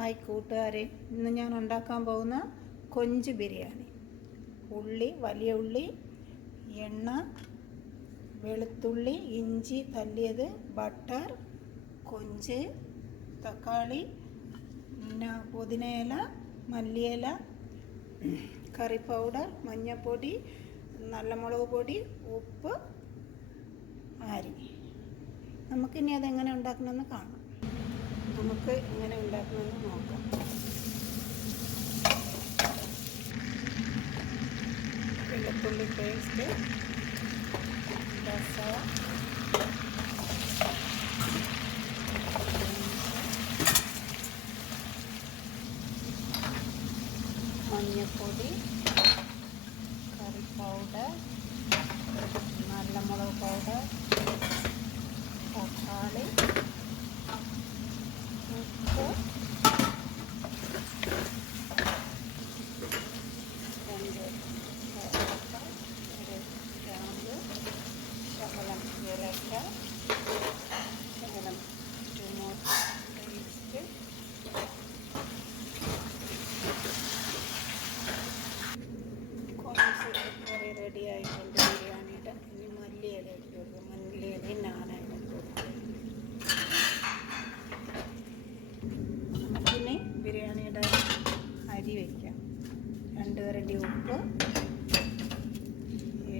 Hi കൂട്ടുകാരെ, ഇന്ന് ഞാൻ ഉണ്ടാക്കാൻ പോകുന്ന കൊഞ്ച് ബിരിയാണി. ഉള്ളി, വലിയ ഉള്ളി, എണ്ണ, വെളുത്തുള്ളി, ഇഞ്ചി തല്ലിയത്, ബട്ടർ, കൊഞ്ച്, തക്കാളി, പിന്നെ പുതിനയില, മല്ലിയില, കറി പൗഡർ, മഞ്ഞൾപ്പൊടി, നല്ല മുളക് പൊടി, ഉപ്പ്, അരി. നമുക്കിനി അതെങ്ങനെ ഉണ്ടാക്കണമെന്ന് കാണാം. നമുക്ക് എങ്ങനെ ഉണ്ടാക്കണമെന്ന് നോക്കാം. വെളുത്തുള്ളി പേസ്റ്റ്, മസാല, മഞ്ഞൾപ്പൊടി, കറി പൗഡർ, നല്ല മുളക് പൗഡർ, തക്കാളി, ഉപ്പ്, രണ്ട് ഗ്രാമ്പ്, ശകലം ഏലക്ക, ശകലം ടൊമാറ്റോ പേസ്റ്റ്, കുറച്ച് കറി റെഡി ആയിട്ടുണ്ട് ബിരിയാണിയുടെ. ഇനി മല്ലിയില ഇട്ട് കൊടുക്കും. മല്ലിയില ഞാനായിട്ട് കൊടുക്കും. നമുക്കിനി ബിരിയാണിയുടെ അരി വയ്ക്കാം. 2 കരണ്ടി ഉപ്പ്,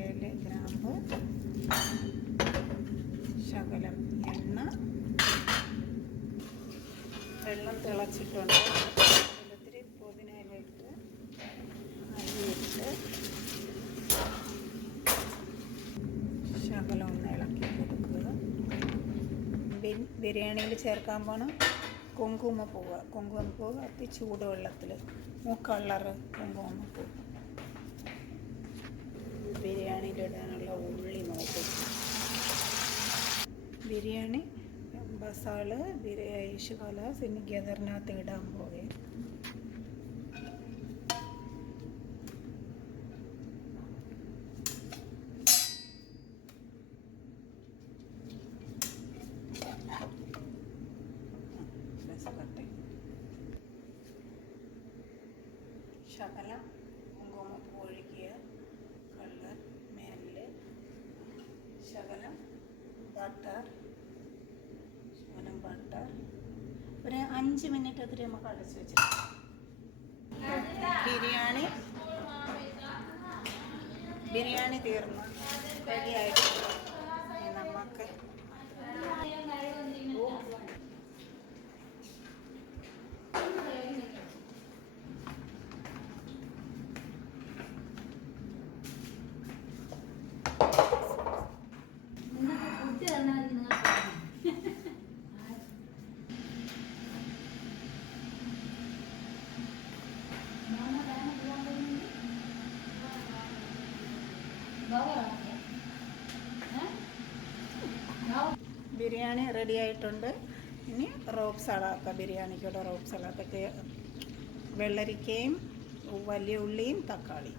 7 ഗ്രാമ്പ്, ശകലം എണ്ണ, വെള്ളം തിളച്ചിട്ടുണ്ട്. വെള്ളത്തിൽ പുതിനയില ഇട്ട് അരിയിട്ട് ശകലം ഒന്ന് ഇളക്കി കൊടുക്കുക. ബിരിയാണിയിൽ ചേർക്കാൻ പോകണം കുങ്കുമപ്പൂവ് അത്തി ചൂടുവെള്ളത്തിൽ കളറ് കുങ്കുമപ്പൂ. ബിരിയാണിയിലിടാനുള്ള ഉള്ളി നോക്കും. ബിരിയാണി മസാല ശകല ഗദറിനകത്ത് ഇടാൻ പോവേ. ശകലം കുങ്കുമപ്പൂ ഒഴിക്കുക. കളർ മേലിൽ ശകലം ബട്ടർ, ഒരു 5 മിനിറ്റ് അതിൽ നമുക്ക് അടച്ച് വെച്ചിട്ട് ബിരിയാണി തീർന്നു, റെഡിയായിട്ട് നമുക്ക് ബിരിയാണി റെഡി ആയിട്ടുണ്ട്. ഇനി റോബ് സലാക്ക, ബിരിയാണിക്കൂടെ റോബ് സലാക്കൊക്കെ വെള്ളരിക്കയും വലിയ ഉള്ളിയും തക്കാളി.